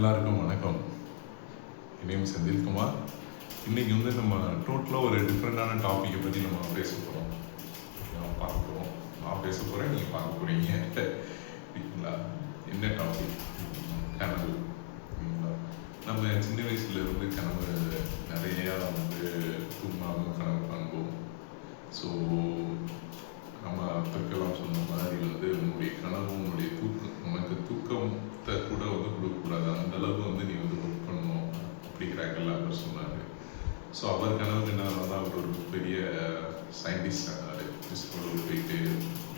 எல்லாருக்கும் வணக்கம். என் நேம் செந்தில்குமார். இன்றைக்கி நம்ம டோட்டலாக ஒரு டிஃப்ரெண்ட்டான டாப்பிக்கை பற்றி நம்ம பேச போகிறோம். பார்க்க போகிறோம். நான் பேச போகிறேன், நீங்கள் பார்க்க போகிறீங்க. சரிங்களா? என்ன டாபிக்? கனவு. சரிங்களா? நம்ம சின்ன வயசுலேருந்து கனவு நிறையா தூங்காமல் கனவு காண்போம். ஸோ நம்ம அப்பெல்லாம் சொன்ன மாதிரி உன்னுடைய கனவு உன்னுடைய தூக்கம், உனக்கு தூக்கத்தை கூட கொடுக்கக்கூடாது, அந்த அளவு நீ ஒர்க் பண்ணணும் அப்படிங்கிறாங்கல்ல அவர் சொன்னார். ஸோ அவர் கனவு என்னன்னா அவர் ஒரு பெரிய சயின்டிஸ்ட் ஆனார். இஸ்ரோவில் போயிட்டு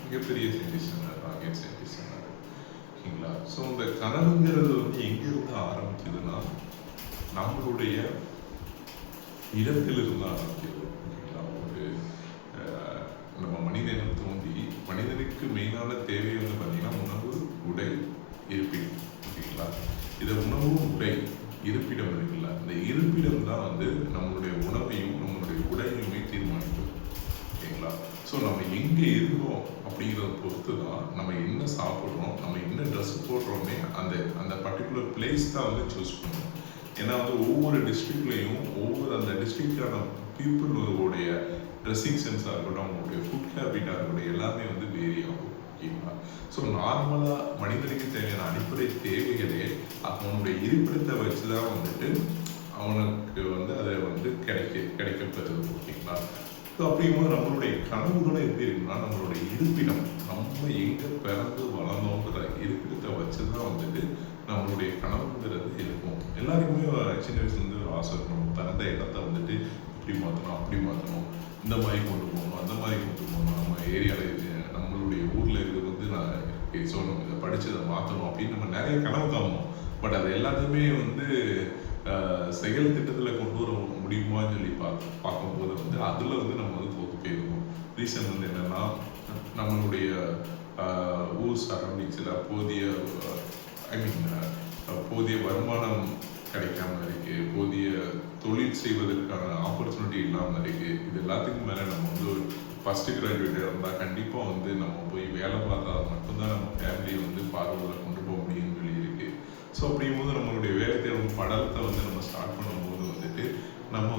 மிகப்பெரிய சயின்டிஸ்ட் ஆனார், ராக்கெட் சயின்டிஸ்ட் ஆனார். ஓகேங்களா? ஸோ இந்த கனவுங்கிறது எங்கேருந்து ஆரம்பிக்குதுன்னா நம்மளுடைய இடத்திலிருந்து ஆரம்பிக்குது. ஓகேங்களா? ஒரு நம்ம மனிதனம் தோன்றி மனிதனுக்கு மெயினான தேவை பார்த்தீங்கன்னா உணவு, உடை, இருப்பிடம். ஓகேங்களா? இதை உணவு, உடை, இருப்பிடம் இருக்குல்ல, இந்த இருப்பிடம் தான் நம்மளுடைய உணவையும் நம்மளுடைய உடையுமே தீர்மானிக்கும். ஓகேங்களா? ஸோ நம்ம எங்கே இருக்கோம் அப்படிங்கிறத பொறுத்து தான் நம்ம என்ன சாப்பிட்றோம், நம்ம என்ன ட்ரெஸ் போடுறோமே அந்த அந்த பர்டிகுலர் பிளேஸ் தான் சூஸ் பண்ணுவோம். ஏன்னா ஒவ்வொரு டிஸ்ட்ரிக்ட்லேயும் அந்த டிஸ்ட்ரிக்டான பீப்புளோடைய ட்ரெஸ்ஸிங் சென்ஸாக இருக்கட்டும், அவங்களுடைய ஃபுட் ஹேபிட்டாக இருக்கட்டும், எல்லாமே வேரி ஆகும். ஓகேங்களா? ஸோ நார்மலாக மனிதனுக்கு தேவையான அடிப்படை தேவைகளே அவனுடைய இருப்பிடத்தை வச்சு தான் அவனுக்கு அதை கிடைக்கப்பெறுது. ஓகேங்களா? ஸோ அப்படிங்கும்போது நம்மளுடைய கனவுகளும் எப்படி இருக்குன்னா நம்மளுடைய இருப்பிடம், நம்ம எங்கே பிறந்து வளர்ந்தோங்கிற இருப்பிடத்தை வச்சு தான் நம்மளுடைய கனவுங்கிறது இருக்கும். எல்லாருக்குமே சின்ன வயசுலேருந்து ஒரு ஆசை இருக்கணும், பிறந்த இடத்த இப்படி மாற்றணும், அப்படி மாற்றணும், இந்த மாதிரி கொண்டு போகணும், அந்த மாதிரி கொண்டு போகணும், நம்ம ஏரியாவில் நம்மளுடைய ஊரில் இருக்கிறது நான் ஸோ நம்ம இதை படித்து அதை மாற்றணும் அப்படின்னு நம்ம நிறைய கனவு காணுவோம். பட் அது எல்லாத்தையுமே செயல் திட்டத்தில் கொண்டு வர முடியுமான்னு சொல்லி பார்க்கும்போது அதில் நம்ம தோற்று போயிருக்கோம். ரீசன் என்னென்னா நம்மளுடைய ஊர் சரௌண்டிங்ஸில் போதிய வருமானம் கிடைக்காம இருக்கு, போதிய தொழில் செய்வதற்கான ஆப்பர்ச்சுனிட்டி இல்லாமல் இருக்கு. இது எல்லாத்துக்கும் மேலே நம்ம ஃபஸ்ட்டு கிராஜுவேட்டாக இருந்தால் கண்டிப்பாக நம்ம போய் வேலை பார்த்தா மட்டும்தான் நம்ம ஃபேமிலியை பார்வையில் கொண்டு போக முடியும்னு சொல்லி இருக்கு. ஸோ அப்படிங்கும்போது நம்மளுடைய வேலை தேடும் படத்தை நம்ம ஸ்டார்ட் பண்ணும்போது நம்ம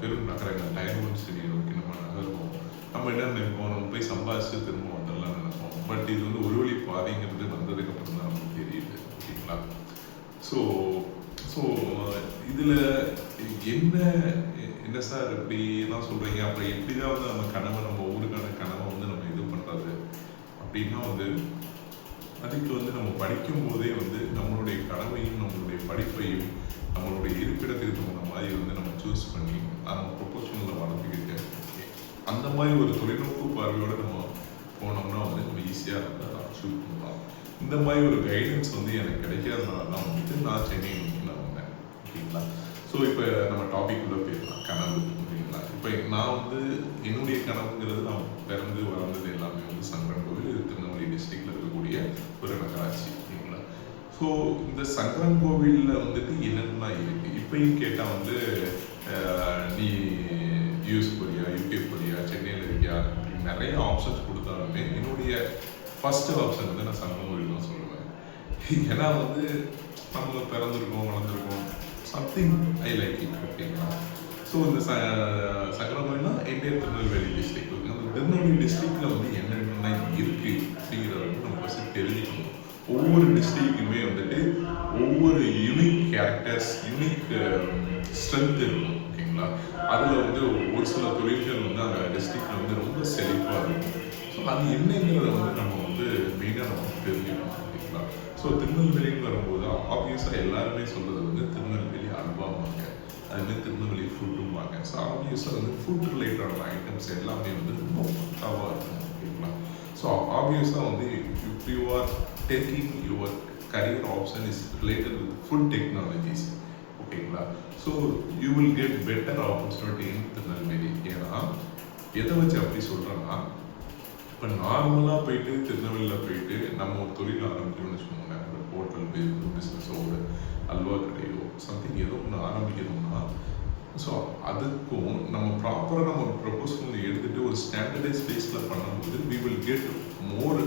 பெரும் நகரங்கள் டயர் 1 சிட்டி நோக்கி நம்ம நகர்வோம். நம்ம என்ன நினைப்போம், நம்ம போய் சம்பாதிச்சு திரும்ப வந்துடலாம் நினைப்போம். பட் இது ஒரு வழி பாதைங்கிறது வந்ததுக்கு அப்புறம் தான் நமக்கு தெரியுது. ஓகேங்களா? ஸோ இதில் என்ன சார் இப்படிலாம் சொல்கிறீங்க, அப்புறம் எப்படி தான் நம்ம கனவை, நம்ம ஊருக்கான கனவை நம்ம இது பண்ணுறது அப்படின்னா அதுக்கு நம்ம படிக்கும் போதே நம்மளுடைய கனவையும் நம்மளுடைய படிப்பையும் நம்மளுடைய இருப்பிடத்துக்கு தகுந்த மாதிரி நம்ம சூஸ் பண்ணி நம்ம ப்ரொபோஷனில் வளர்த்துக்கிட்டு அந்த மாதிரி ஒரு தொலைநோக்கு பார்வையோடு நம்ம போனோம்னா நம்ம ஈஸியாக இருந்தால் அச்சீவ் பண்ணலாம். இந்த மாதிரி ஒரு கைடன்ஸ் எனக்கு கிடைக்காதனால தான் நான் சென்னை நோக்கி நான் வந்தேன். ஓகேங்களா? ஸோ இப்போ நம்ம டாபிக் உள்ள போயிடலாம், கனவு. ஓகேங்களா? இப்போ நான் என்னுடைய கனவுங்கிறது நான் பிறந்து வளர்ந்தது எல்லாமே சங்கரன்கோவில், திருநெல்வேலி டிஸ்ட்ரிக்டில் இருக்கக்கூடிய ஒரு நகராட்சி. ஓகேங்களா? ஸோ இந்த சங்கரன்கோவிலில் என்னென்னலாம் இருக்குது இப்பயும் கேட்டால் நீ யூஎஸ் போறியா, யூகே போறியா, சென்னையில் இருக்கியா, நிறைய ஆப்ஷன்ஸ் கொடுத்தாலுமே என்னுடைய ஃபர்ஸ்ட் ஆப்ஷன் நான் சங்கரன்கோவில் தான் சொல்லுவேன். ஏன்னா நம்ம பிறந்திருக்கோம், வளர்ந்துருக்கோம், சம்திங் ஐ லைக் இட். ஓகேங்களா? ஸோ இந்த சங்கரன்கோவில்னா என்டையர் திருநெல்வேலி டிஸ்ட்ரிக்ட். அந்த திருநெல்வேலி டிஸ்ட்ரிக்டில் என்னென்ன இருக்குது அப்படிங்கிறத நம்ம ஃபஸ்ட்டு தெரிஞ்சுக்கணும். ஒவ்வொரு டிஸ்ட்ரிக்ட்டுமே ஒவ்வொரு யூனிக் கேரக்டர்ஸ், யூனிக் ஸ்ட்ரென்த் இருக்கும். ஓகேங்களா? அதில் ஒரு சில தொழில்கள் அந்த டிஸ்ட்ரிக்டில் ரொம்ப செழிப்பாக இருக்கும். ஸோ அது என்னங்கிறத நம்ம மெயினாக நம்ம தெரிஞ்சுக்கணும். ஓகேங்களா? ஸோ திருநெல்வேலின்னு வரும்போது ஆப்வியஸாக எல்லாருமே சொல்கிறது திருநெல்வேலி அல்வாம்பாங்க, அதுமாதிரி திருநெல்வேலி ஃபுட்டும்பாங்க. ஸோ ஆப்வியஸாக ஃபுட் ரிலேட்டடான ஐட்டம்ஸ் எல்லாமே ரொம்ப பக்காவாக இருக்கும். ஓகேங்களா? ஸோ ஆப்வியஸாக if you are taking your career option is related with food technologies. ஓகேங்களா? So you will get better opportunity in Tirunelveli. ஏன்னா எதை வச்சு அப்படி சொல்கிறேன்னா, இப்போ நார்மலாக போயிட்டு திருநெல்வேலியில் போயிட்டு நம்ம ஒரு தொழில் ஆரம்பிக்கணும்னு வச்சுக்கோங்க, ஒரு ஹோட்டல் பிஸ்னஸோ ஒரு அல்வா கடையோ சம்திங் ஏதோ ஒன்று ஆரம்பிக்கணும்னா, ஸோ அதுக்கும் நம்ம ப்ராப்பராக நம்ம ஒரு ப்ரொபோசல் எடுத்துகிட்டு ஒரு ஸ்டாண்டர்டைஸ் பேஸில் பண்ணும்போது we will get more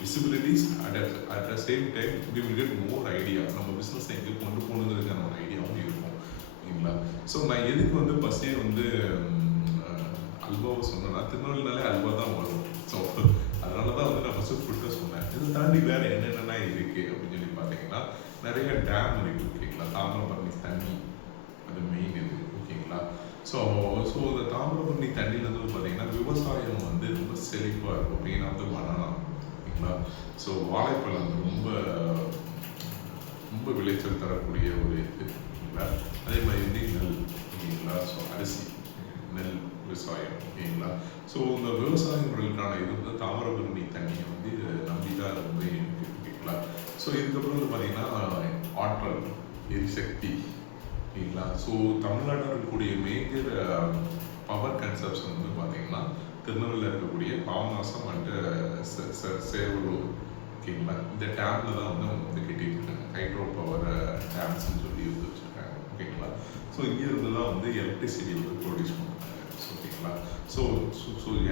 visibilities at the same time we will get more idea. நம்ம பிஸ்னஸ் பிஸ்னஸ் எங்கே கொண்டு போகணுங்கிறதுக்கான ஒரு ஐடியாவும் இருக்கும் சரிங்களா. ஸோ நான் எதுக்கு வந்து ஃபஸ்ட்டே வந்து அல்வாவை சொன்னேன்னா திருநெல்வேலினாலே அல்வா தான் வரும். ஸோ அதனால தான் வந்து நான் ஃபஸ்ட்டு ஃபுட்டை சொன்னேன். இதை தாண்டி வேறு என்னென்னா இருக்குது அப்படின்னு சொல்லி பார்த்தீங்கன்னா நிறைய டேம் இருக்குது ஓகேங்களா. தாமிரபரணி தண்ணி அது மெயின் இது ஓகேங்களா. ஸோ இந்த தாமிரபரணி தண்ணியிலேருந்து பார்த்தீங்கன்னா விவசாயம் வந்து ரொம்ப செழிப்பாக இருக்கும். மெயினாக வந்து பனானா ஓகேங்களா. ஸோ வாழைப்பழம் ரொம்ப ரொம்ப விளைச்சல் தரக்கூடிய ஒரு இது ஓகேங்களா. அதே மாதிரி வந்து நெல் ஓகேங்களா. ஸோ அரிசி நெல் விவசாயம் ஓகேங்களா. ஸோ இந்த விவசாயங்களுக்கான இது வந்து தாமிரபரணி தண்ணியை வந்து நம்பி தான் ரொம்ப இருக்குது ஓகேங்களா. ஸோ இதுக்கப்புறம் வந்து பார்த்தீங்கன்னா ஆற்றல் எரிசக்தி ஓகேங்களா. ஸோ தமிழ்நாட்டில் இருக்கக்கூடிய மேஜர் பவர் கன்சப்ஷன் வந்து பார்த்தீங்கன்னா திருநெல்வேலியில் இருக்கக்கூடிய பாபநாசம் அண்ட் சேவலூர் ஓகேங்களா. இந்த டேமில் தான் வந்து அவங்க வந்து கட்டிட்டு இருக்காங்க. ஹைட்ரோ பவர் டேம்ஸ்ன்னு சொல்லி வந்து வச்சுருக்காங்க ஓகேங்களா. ஸோ இங்கேருந்து தான் வந்து எலக்ட்ரிசிட்டி வந்து ப்ரொடியூஸ் பண்ணுறாங்க ஓகேங்களா. ஸோ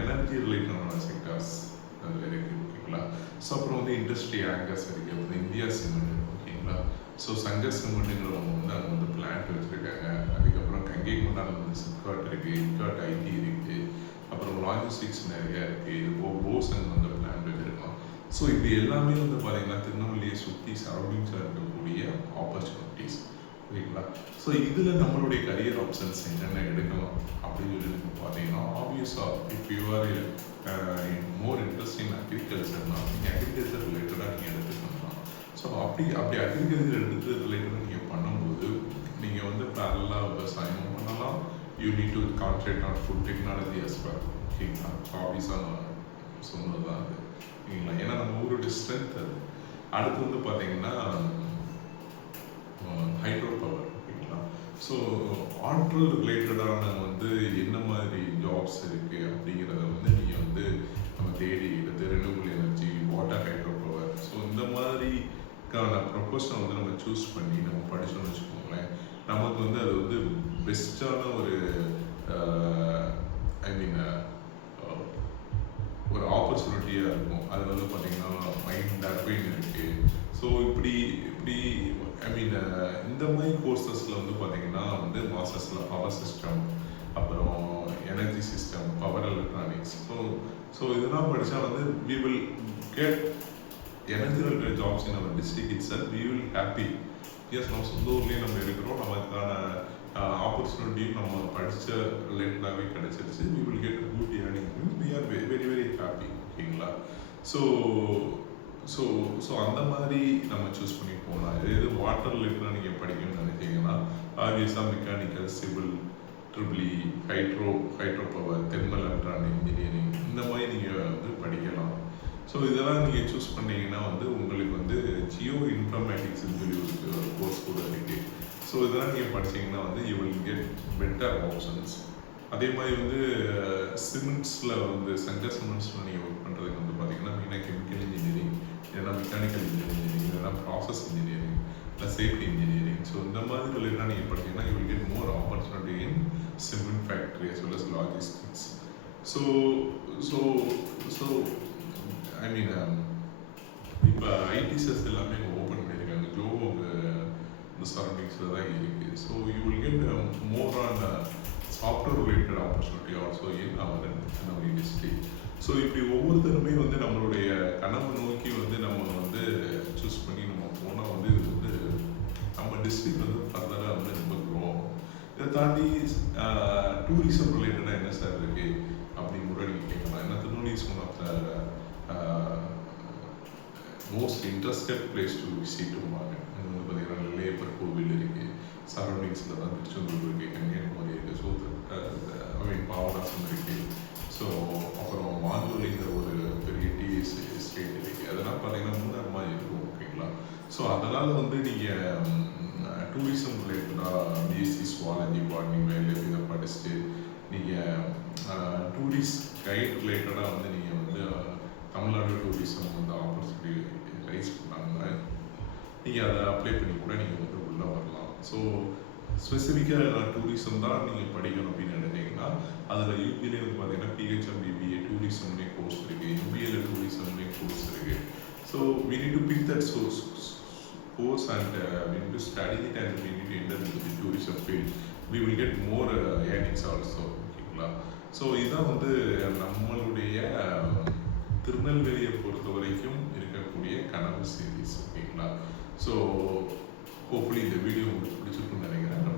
எனர்ஜி ரிலேட்டடான செக்டர்ஸ் அதில் இருக்குது ஓகேங்களா. ஸோ அப்புறம் வந்து இண்டஸ்ட்ரி ஆங்கர்ஸ் இருக்குது. அப்புறம் இந்தியா சிமெண்ட் ஓகேங்களா. ஸோ சங்கர் சிமெண்ட்டுங்கிறவங்க வந்து அங்கே வந்து பிளான்ட் வச்சுருக்காங்க. அதுக்கப்புறம் கங்கை கொண்டான வந்து சிப்காட் இருக்குது, இப்காட் ஐடி இருக்குது, அப்புறம் லாஜிஸ்டிக்ஸ் நிறையா இருக்குது, போசன் வந்து பிளான்ட் வச்சுருக்கோம். ஸோ இது எல்லாமே வந்து பார்த்தீங்கன்னா திருநெல்வேலியை சுற்றி சரௌண்டிங்ஸில் இருக்கக்கூடிய ஆப்பர்ச்சுனிட்டிஸ் ஓகேங்களா. ஸோ இதில் நம்மளுடைய கரியர் ஆப்ஷன்ஸ் என்னென்ன எடுக்கலாம் அப்படின்னு சொல்லி பார்த்தீங்கன்னா ஆப்வியஸாக if you are more interest in அக்ரிகல்ச்சர்னா நீங்கள் அக்ரிகல்ச்சர் ரிலேட்டடாக நீங்கள் எடுத்துக்கணும். ஸோ அப்படி அக்ரிகல்ச்சர் எடுத்து ரிலேட்டடாக நீங்கள் பண்ணும்போது நீங்கள் வந்து பேரலாக விவசாயமும் பண்ணலாம். You need to concentrate on food technology as well ஓகேங்களா. ஆப்வியஸாக நான் சொன்னது தான் அது ஓகேங்களா. ஏன்னா நம்ம ஊரோட ஸ்ட்ரென்த் அது. அடுத்து வந்து பார்த்தீங்கன்னா ஹைட்ரோ பவர் ஓகேங்களா. ஸோ ஆற்றல் ரிலேட்டடான வந்து என்ன மாதிரி ஜாப்ஸ் இருக்குது அப்படிங்கிறத வந்து நீங்கள் வந்து நம்ம தேடி எடுத்து renewable energy, water, hydro power so இந்த மாதிரிக்கான ப்ரொஃபஷனை வந்து நம்ம சூஸ் பண்ணி நம்ம படித்தோம்னு வச்சுக்கோங்களேன். நமக்கு வந்து அது வந்து பெஸ்ட்டான ஒரு ஐ மீன் ஒரு ஆப்பர்ச்சுனிட்டியாக இருக்கும். அது வந்து பார்த்தீங்கன்னா மைண்ட் டர்பைன் இருக்குது. ஸோ இப்படி ஐ மீன் இந்த மாதிரி கோர்சஸில் வந்து பார்த்தீங்கன்னா வந்து மாஸ்டர்ஸில் பவர் சிஸ்டம், அப்புறம் energy system, power electronics so இதெல்லாம் படித்தா வந்து we will get energy related jobs in our district itself. We will happy. Yes நம்ம சொந்த ஊர்லேயே நம்ம இருக்கிறோம். நமக்கான ஆப்பர்ச்சுனிட்டியும் நம்ம படித்த ரிலேட்டடாகவே கிடைச்சிருச்சு. We will get good earning. We are very very happy ஓகேங்களா. ஸோ ஸோ ஸோ அந்த மாதிரி நம்ம சூஸ் பண்ணி போகலாம். எது வாட்டர் ரிலேட்டடாக நீங்கள் படிக்கணும்னு நினைச்சீங்கன்னா ஆப்வியஸாக mechanical, civil, triple hydro power, thermal electronic engineering இந்த மாதிரி நீங்கள் வந்து படிக்கலாம். ஸோ இதெல்லாம் நீங்கள் சூஸ் பண்ணீங்கன்னா வந்து உங்களுக்கு வந்து ஜியோ இன்ஃபர்மேட்டிக்ஸ்ன்னு சொல்லி ஒரு கோர்ஸ் கூட இருக்குது. ஸோ இதெல்லாம் நீங்கள் படித்தீங்கன்னா வந்து you will get better options. அதே மாதிரி வந்து சிமெண்ட்ஸில் வந்து சங்கர் சிமெண்ட்ஸில் நீங்கள் ஒர்க் பண்ணுறதுக்கு வந்து பார்த்தீங்கன்னா மெயினாக கெமிக்கல் இன்ஜினியரிங், இல்லைனா மெக்கானிக்கல் இன்ஜினியரிங், இல்லைனா ப்ராசஸ் இன்ஜினியரிங், இல்லை சேஃப்டி இன்ஜினியரிங். ஸோ இந்த மாதிரி ரிலேட்டடாக நீங்கள் படித்தீங்கன்னா you will get more opportunity in cement factory as well as logistics. So so so I mean இப்போ ஐடிசஸ் எல்லாமே ஓப்பன் பண்ணியிருக்காங்க. ஜோ இந்த சரௌண்டிங்ஸில் தான் இருக்குது. So you will get more on software related opportunity also in our industry. So இப்படி ஒவ்வொருத்தருமே வந்து நம்மளுடைய கனவு நோக்கி வந்து நம்ம வந்து சூஸ் பண்ணி நம்ம போனால் வந்து இது வந்து நம்ம டிஸ்ட்ரிக்ட் வந்து ஃபர்தராக வந்து ரொம்ப க்ரோ ஆகும். இதை தாண்டி டூரிசம் ரிலேட்டடாக என்ன சார் இருக்குது அப்படின்னு கூட நீங்கள் கேட்கலாம். ஏன்னா Tirunelveli is one of the most interested place to விசிட்டும்பாங்க. இது வந்து பார்த்தீங்கன்னா நெல்லையப்பர் கோவில் இருக்குது, சரௌண்டிங்ஸில் தான் திருச்செந்தூர் இருக்குது, கன்னியாகுமரி இருக்குது, ஸோ ஐ மீன் பாபநாசம் இருக்குது. ஸோ அப்புறம் மாஞ்சோலிங்கிற ஒரு பெரிய டீ எஸ்டேட் இருக்குது. அதெல்லாம் பார்த்தீங்கன்னா மூணாறு மாதிரி இருக்கும் ஓகேங்களா. ஸோ அதனால் வந்து நீங்கள் டூரிசம் ரிலேட்டடாக பிஎஸ்சி சுவாலஜி பாட்னி வேலை இதை படிச்சுட்டு நீங்கள் டூரிஸ்ட் கைட் ரிலேட்டடாக வந்து நீங்கள் வந்து தமிழ்நாடு டூரிசம் வந்து ஆப்பர்ச்சுனிட்டி ரைஸ் பண்ணாங்கன்னா நீங்கள் அதை அப்ளை பண்ணி கூட நீங்கள் வந்து உள்ளே வரலாம். ஸோ ஸ்பெசிஃபிக்காக டூரிசம் தான் நீங்கள் படிக்கணும் அப்படின்னு நினைச்சீங்கன்னா அதில் யூபியில் வந்து பார்த்தீங்கன்னா பிஹெச்எம்பிபிஏ டூரிசம்னே கோர்ஸ் இருக்குது, எம்பிஏல டூரிசம்னே கோர்ஸ் இருக்குது. So we need to pick that course and to study it and we need to enter into the tourism field. We will get more earnings also. ஓகேங்களா? ஸோ இதுதான் வந்து நம்மளுடைய திருநெல்வேலியை பொறுத்த வரைக்கும் இருக்கக்கூடிய கனவு சீரிஸ். ஓகேங்களா? ஸோ ஹோப்ஃபுல்லி இந்த வீடியோ உங்களுக்கு பிடிச்சிருக்குன்னு நினைக்கிறேன்.